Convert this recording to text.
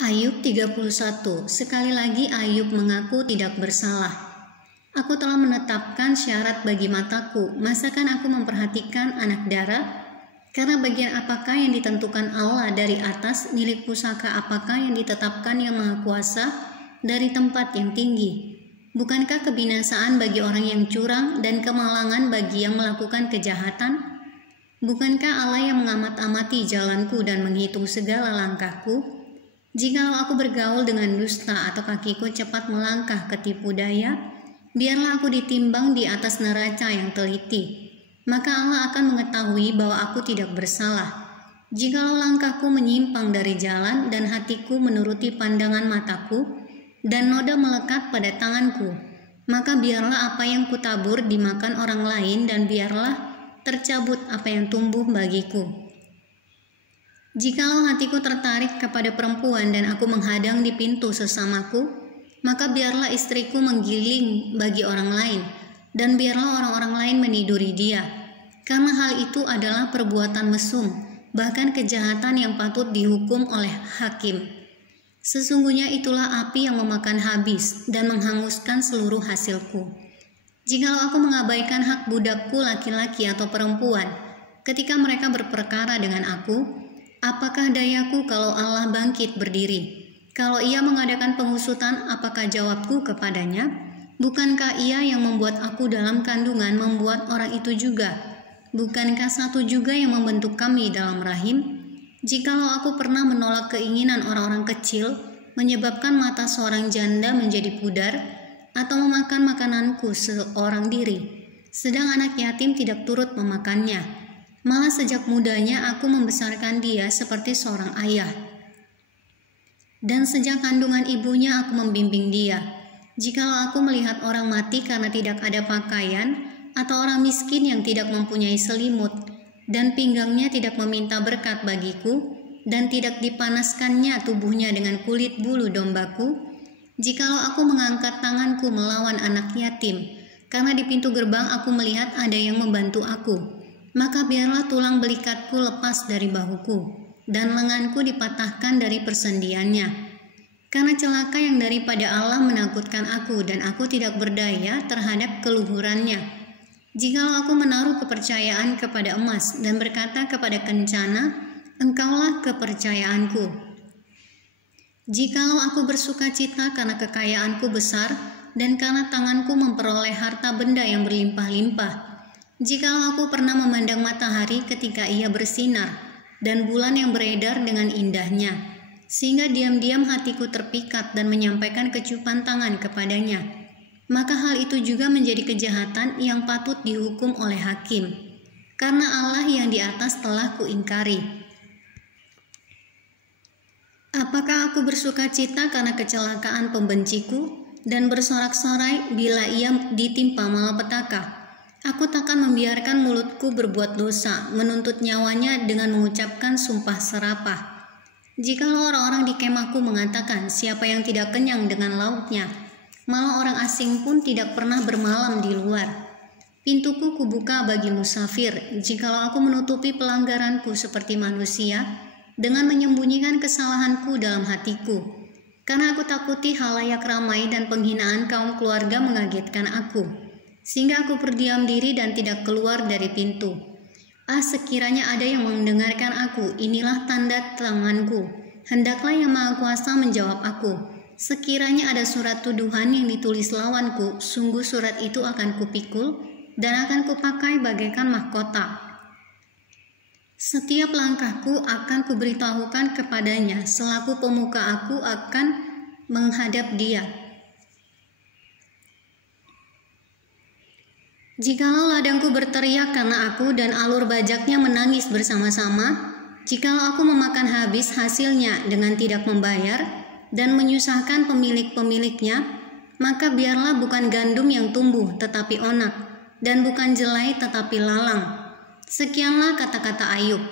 Ayub 31. Sekali lagi Ayub mengaku tidak bersalah. Aku telah menetapkan syarat bagi mataku, masakan aku memperhatikan anak darah? Karena bagian apakah yang ditentukan Allah dari atas, milik pusaka apakah yang ditetapkan Yang Maha Kuasa dari tempat yang tinggi? Bukankah kebinasaan bagi orang yang curang dan kemalangan bagi yang melakukan kejahatan? Bukankah Allah yang mengamat-amati jalanku dan menghitung segala langkahku? Jikalau aku bergaul dengan dusta atau kakiku cepat melangkah ke tipu daya, biarlah aku ditimbang di atas neraca yang teliti. Maka Allah akan mengetahui bahwa aku tidak bersalah. Jikalau langkahku menyimpang dari jalan dan hatiku menuruti pandangan mataku, dan noda melekat pada tanganku, maka biarlah apa yang kutabur dimakan orang lain dan biarlah tercabut apa yang tumbuh bagiku. Jikalau hatiku tertarik kepada perempuan dan aku menghadang di pintu sesamaku, maka biarlah istriku menggiling bagi orang lain, dan biarlah orang-orang lain meniduri dia. Karena hal itu adalah perbuatan mesum, bahkan kejahatan yang patut dihukum oleh hakim. Sesungguhnya itulah api yang memakan habis dan menghanguskan seluruh hasilku. Jikalau aku mengabaikan hak budakku laki-laki atau perempuan, ketika mereka berperkara dengan aku, apakah dayaku kalau Allah bangkit berdiri? Kalau Ia mengadakan pengusutan, apakah jawabku kepadanya? Bukankah Ia yang membuat aku dalam kandungan membuat orang itu juga? Bukankah satu juga yang membentuk kami dalam rahim? Jikalau aku pernah menolak keinginan orang-orang kecil, menyebabkan mata seorang janda menjadi pudar, atau memakan makananku seorang diri, sedang anak yatim tidak turut memakannya, malah sejak mudanya aku membesarkan dia seperti seorang ayah. Dan sejak kandungan ibunya aku membimbing dia. Jikalau aku melihat orang mati karena tidak ada pakaian, atau orang miskin yang tidak mempunyai selimut, dan pinggangnya tidak meminta berkat bagiku, dan tidak dipanaskannya tubuhnya dengan kulit bulu dombaku, jikalau aku mengangkat tanganku melawan anak yatim, karena di pintu gerbang aku melihat ada yang membantu aku, maka biarlah tulang belikatku lepas dari bahuku, dan lenganku dipatahkan dari persendiannya. Karena celaka yang daripada Allah menakutkan aku, dan aku tidak berdaya terhadap keluhurannya. Jikalau aku menaruh kepercayaan kepada emas, dan berkata kepada kencana, Engkaulah kepercayaanku. Jikalau aku bersuka cita karena kekayaanku besar, dan karena tanganku memperoleh harta benda yang berlimpah-limpah, jikalau aku pernah memandang matahari ketika ia bersinar, dan bulan yang beredar dengan indahnya, sehingga diam-diam hatiku terpikat dan menyampaikan kecupan tangan kepadanya, maka hal itu juga menjadi kejahatan yang patut dihukum oleh hakim, karena Allah yang di atas telah kuingkari. Apakah aku bersuka cita karena kecelakaan pembenciku, dan bersorak-sorai bila ia ditimpa malapetaka? Aku takkan membiarkan mulutku berbuat dosa, menuntut nyawanya dengan mengucapkan sumpah serapah. Jikalau orang-orang di kemahku mengatakan, siapa yang tidak kenyang dengan lauknya, malah orang asing pun tidak pernah bermalam di luar. Pintuku kubuka bagi musafir, jikalau aku menutupi pelanggaranku seperti manusia, dengan menyembunyikan kesalahanku dalam hatiku. Karena aku takuti halayak ramai dan penghinaan kaum keluarga mengagetkan aku, sehingga aku berdiam diri dan tidak keluar dari pintu. Sekiranya ada yang mendengarkan aku, inilah tanda tanganku. Hendaklah Yang Maha Kuasa menjawab aku. Sekiranya ada surat tuduhan yang ditulis lawanku, sungguh surat itu akan kupikul dan akan kupakai bagaikan mahkota. Setiap langkahku akan kuberitahukan kepadanya, selaku pemuka aku akan menghadap dia. Jikalau ladangku berteriak karena aku dan alur bajaknya menangis bersama-sama, jikalau aku memakan habis hasilnya dengan tidak membayar, dan menyusahkan pemilik-pemiliknya, maka biarlah bukan gandum yang tumbuh tetapi onak, dan bukan jelai tetapi lalang. Sekianlah kata-kata Ayub.